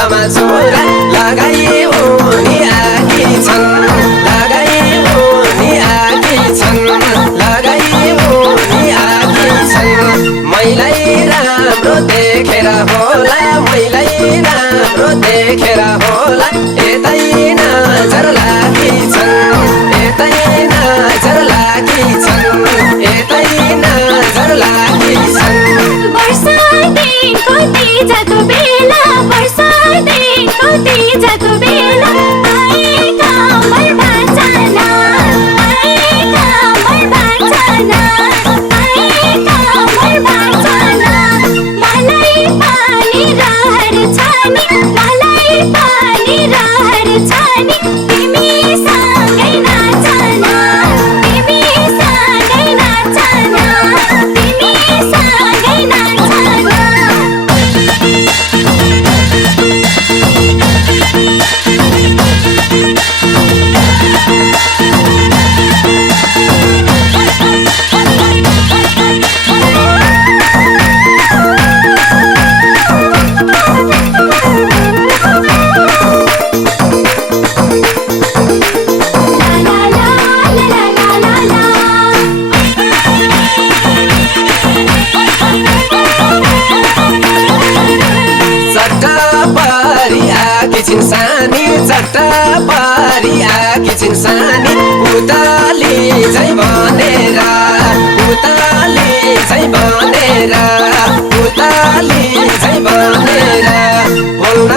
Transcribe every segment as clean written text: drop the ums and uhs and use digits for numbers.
हातमा छोरा लगाई उनी आकी छन् लगाई उनी आकी छन् लगाई उनी आकी छन् मैलाई राम्रो देखेर होला मैलाई राम्रो देखेर होला यतै नजर लागी छन् यतै नजर लागी छन् यतै नजर लागी छन् वर्षदेखिको तिजको बेला वर्षदेखिको तिजको बेला आएका मर्बाचना आएका मर्बाचना आएका मर्बाचना मलाई पानी रहर छानी मलाई पानी रहर छानी तिमीसँगै नाचना तिमीसँगै नाचना तिमीसँगै नाचना चट्टा पारी आकी छिन् सानी उताली झै भनेर उताली झै भनेर उताली झै भनेर बोल्न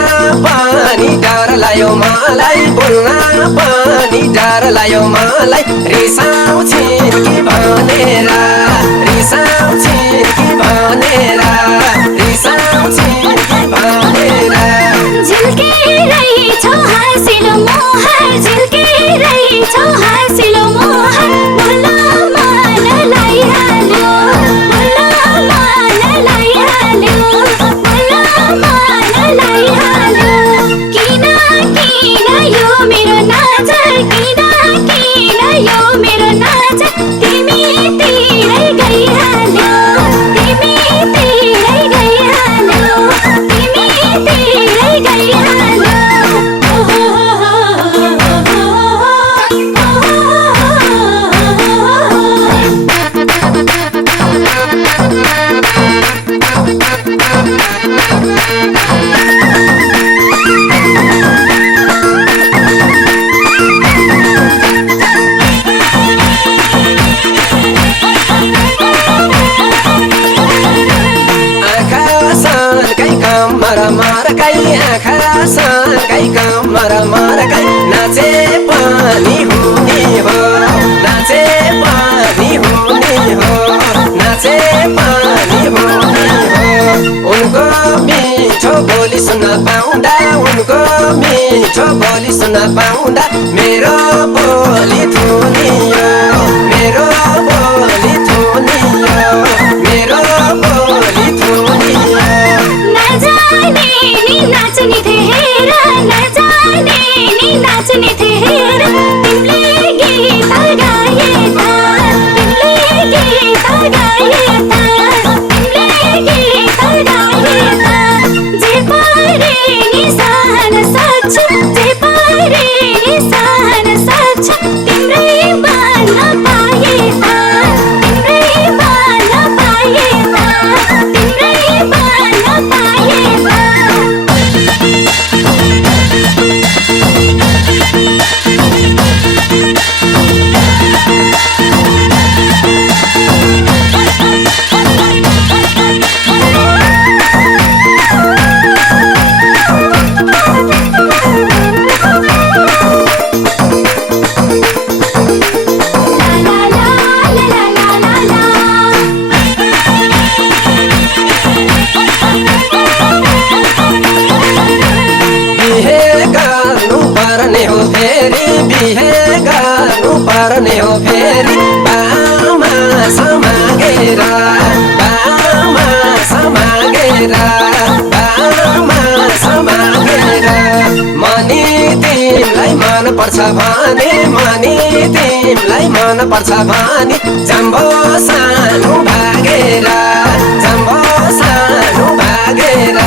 पनि डर लाग्यो मलाई बोल्न पनि डर लाग्यो मलाई रिसाउँछिन् कि भनेर रिसाउँछिन् कि भनेर रिसाउँछिन् कि भनेर झिल्किरहेछौ हाँसिलो मोहर झिल्किरहेछौ हाँसिलो मोहर बोल्न मन लागिहाल्यो बोल्न मन लागिहाल्यो बोल्न मन लागिहाल्यो किन किन यो मेरो नजर किन किन यो मेरो नजर तिमीतिरै गइहाल्यो तिमीतिरै गइहाल्यो तिमीतिरै गइहाल्यो आँखासँगै कमर मरकै नाचे पनि हुने हो नाचे पनि हुने हो नाचे पनि हुने हो उनको मिठो बोली सुन्न पाउँदा उनको मिठो बोली सुन्न पाउँदा मेरो बोली थुनियो मेरो बोली थुनियो मेरो बोली थुनियो नजाने नि नाच्ने थिएर नजाने नि नाच्ने थिएर तिमीले गीत गाए त तिमीले गीत गाए त तिमीले गीत गाए त जे पारे नि सहन सक्छु जे पारे नि सहन सक्छु तिम्रै बन्न पाए त तिम्रै बन्न पाए त तिम्रै बन्न पाए त बिहे गर्नु पर्ने हो फेरि बामा समागेर बामा समागेर बामा समागेर मनी तिमलाई मन पर्छ भने मनी तिमलाई मन पर्छ भने जम्बो सानो भागेर जम्बो सानो भागेर